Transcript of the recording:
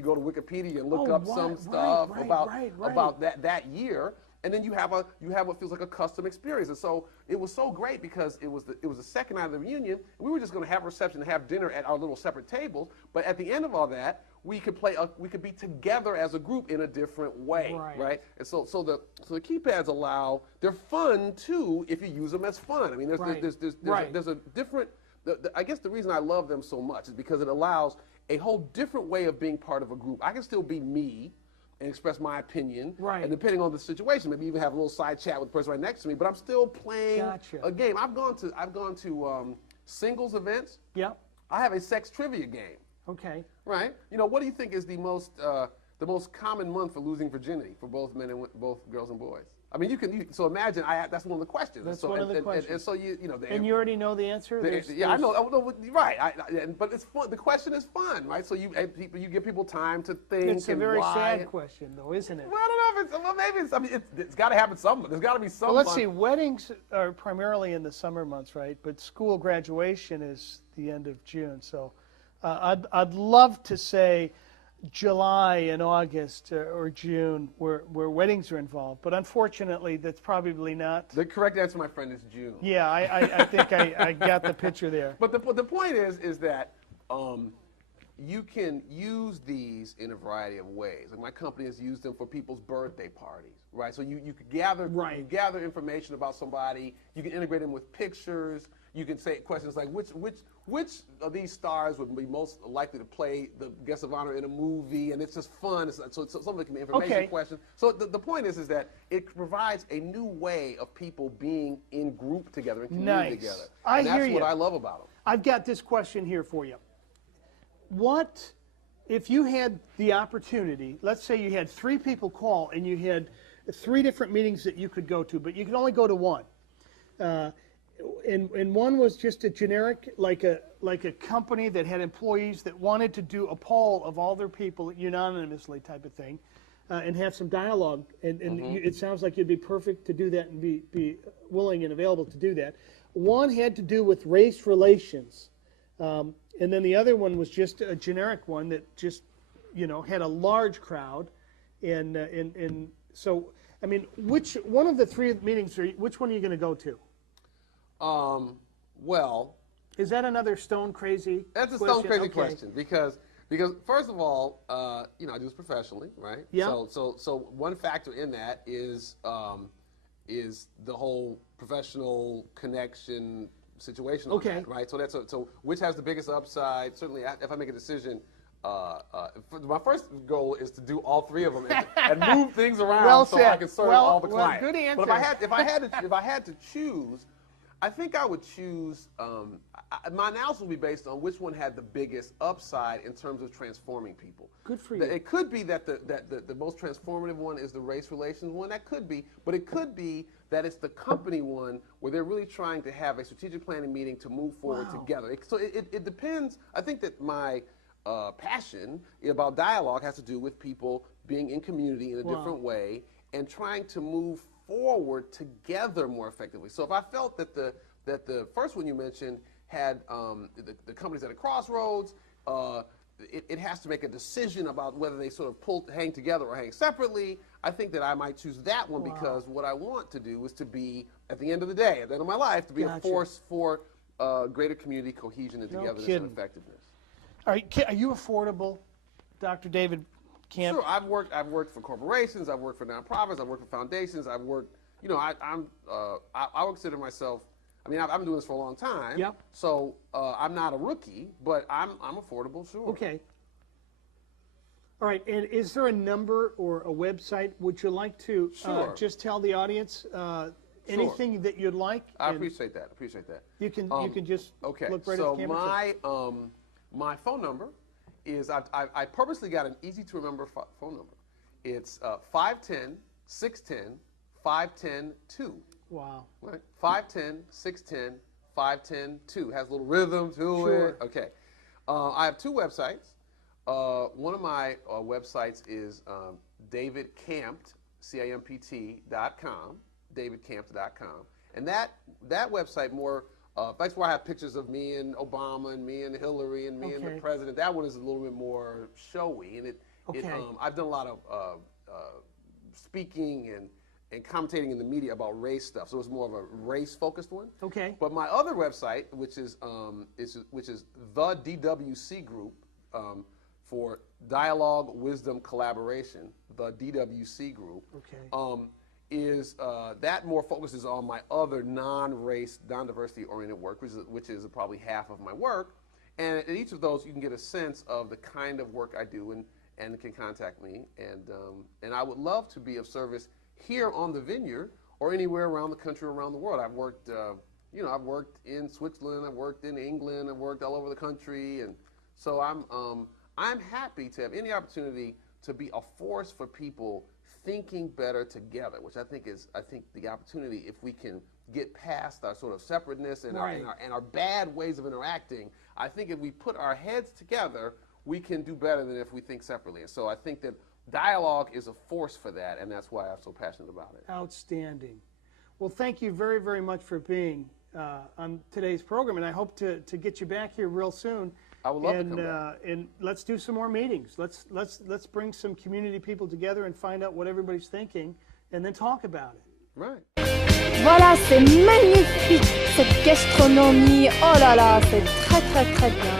You go to Wikipedia and look up some stuff about that year, and then you have what feels like a custom experience. And so it was so great because it was the second night of the reunion. And we were just going to have a reception and have dinner at our little separate tables. But at the end of all that, we could be together as a group in a different way, right? And so the keypads they're fun too if you use them as fun. I mean, there's a different. I guess the reason I love them so much is because it allows a whole different way of being part of a group. I can still be me and express my opinion, and depending on the situation, maybe even have a little side chat with the person right next to me. But I'm still playing a game. I've gone to singles events. Yeah. I have a sex trivia game. Okay. Right. You know, what do you think is the most common month for losing virginity for both men and both girls and boys? I mean, so imagine that's one of the questions. That's one of the questions. And so you you already know the answer. I know. Right. But it's fun. The question is fun, right? So you give people time to think. It's a very sad question, though, isn't it? Well, I don't know if it's got to happen some. There's got to be some. Well, let's see. Weddings are primarily in the summer months, right? But school graduation is the end of June. So I'd love to say July and August or June where weddings are involved, but unfortunately that's probably not. The correct answer, my friend, is June. Yeah, I think I got the picture there. But the point is that you can use these in a variety of ways. Like my company has used them for people's birthday parties, right? So you could gather information about somebody. You can integrate them with pictures. You can say questions like which of these stars would be most likely to play the guest of honor in a movie, and it's just fun. So some of it can be information questions. So the point is that it provides a new way of people being in group together, in community together. And that's what I love about them. I've got this question here for you. What if you had the opportunity, let's say you had 3 people call and you had 3 different meetings that you could go to, but you could only go to one. And one was just a generic, like a company that had employees that wanted to do a poll of all their people unanimously type of thing, and have some dialogue. And it sounds like you'd be perfect to do that and be willing and available to do that. One had to do with race relations, and then the other one was just a generic one that just had a large crowd, and so I mean, which one of the 3 meetings which one are you going to go to? Well, is that another stone crazy? That's a stone crazy question because first of all, I do this professionally, right? Yeah. So one factor in that is the whole professional connection situation. Okay. Right. So which has the biggest upside? Certainly, if I make a decision. My first goal is to do all 3 of them and move things around so I can serve all the clients. Good answer. But if I had to choose, I think I would choose. My analysis would be based on which one had the biggest upside in terms of transforming people. Good for you. It could be that the most transformative one is the race relations one. That could be, but it could be that it's the company one where they're really trying to have a strategic planning meeting to move forward together. So it depends. I think that my passion about dialogue has to do with people being in community in a different way and trying to move forward together more effectively. So if I felt that the first one you mentioned had the companies at a crossroads, it has to make a decision about whether they sort of hang together or hang separately. I think that I might choose that one because what I want to do is to be, at the end of the day, at the end of my life, to be a force for greater community cohesion and togetherness and effectiveness. All right, are you affordable, Dr. David Campt? Sure, I've worked for corporations, I've worked for nonprofits, I've worked for foundations, I've worked, I would consider myself, I mean, I've been doing this for a long time. Yep. So I'm not a rookie, but I'm affordable, sure. Okay. All right, and is there a number or a website? Would you like to just tell the audience anything that you'd like? I appreciate that. You can just look right at the camera. So my phone number is, I purposely got an easy to remember phone number. It's 510-610-5102. Wow. Right? 510-610-5102. Has a little rhythm to it. Okay. I have 2 websites. One of my websites is davidcampt, CAMPT.com, davidcampt.com. And that website that's where I have pictures of me and Obama and me and Hillary and me and the president. That one is a little bit more showy, and Okay. I've done a lot of speaking and commentating in the media about race stuff, so it's more of a race-focused one. Okay. But my other website, which is the DWC Group, for Dialogue, Wisdom, Collaboration, the DWC Group, Okay. is that more focuses on my other non-race, non-diversity-oriented work, which is probably half of my work. And at each of those, you can get a sense of the kind of work I do, and can contact me. And I would love to be of service here on the Vineyard or anywhere around the country, around the world. I've worked, I've worked in Switzerland, I've worked in England, I've worked all over the country, and so I'm happy to have any opportunity to be a force for people thinking better together, which I think the opportunity, if we can get past our sort of separateness and our bad ways of interacting. I think if we put our heads together, we can do better than if we think separately. And so I think that dialogue is a force for that, and that's why I'm so passionate about it. Outstanding. Well, thank you very, very much for being on today's program, and I hope to get you back here real soon. I would love to come back. And let's do some more meetings. Let's bring some community people together and find out what everybody's thinking, and then talk about it. Right. Voilà, c'est magnifique cette gastronomie. Oh là là, c'est très très très bien.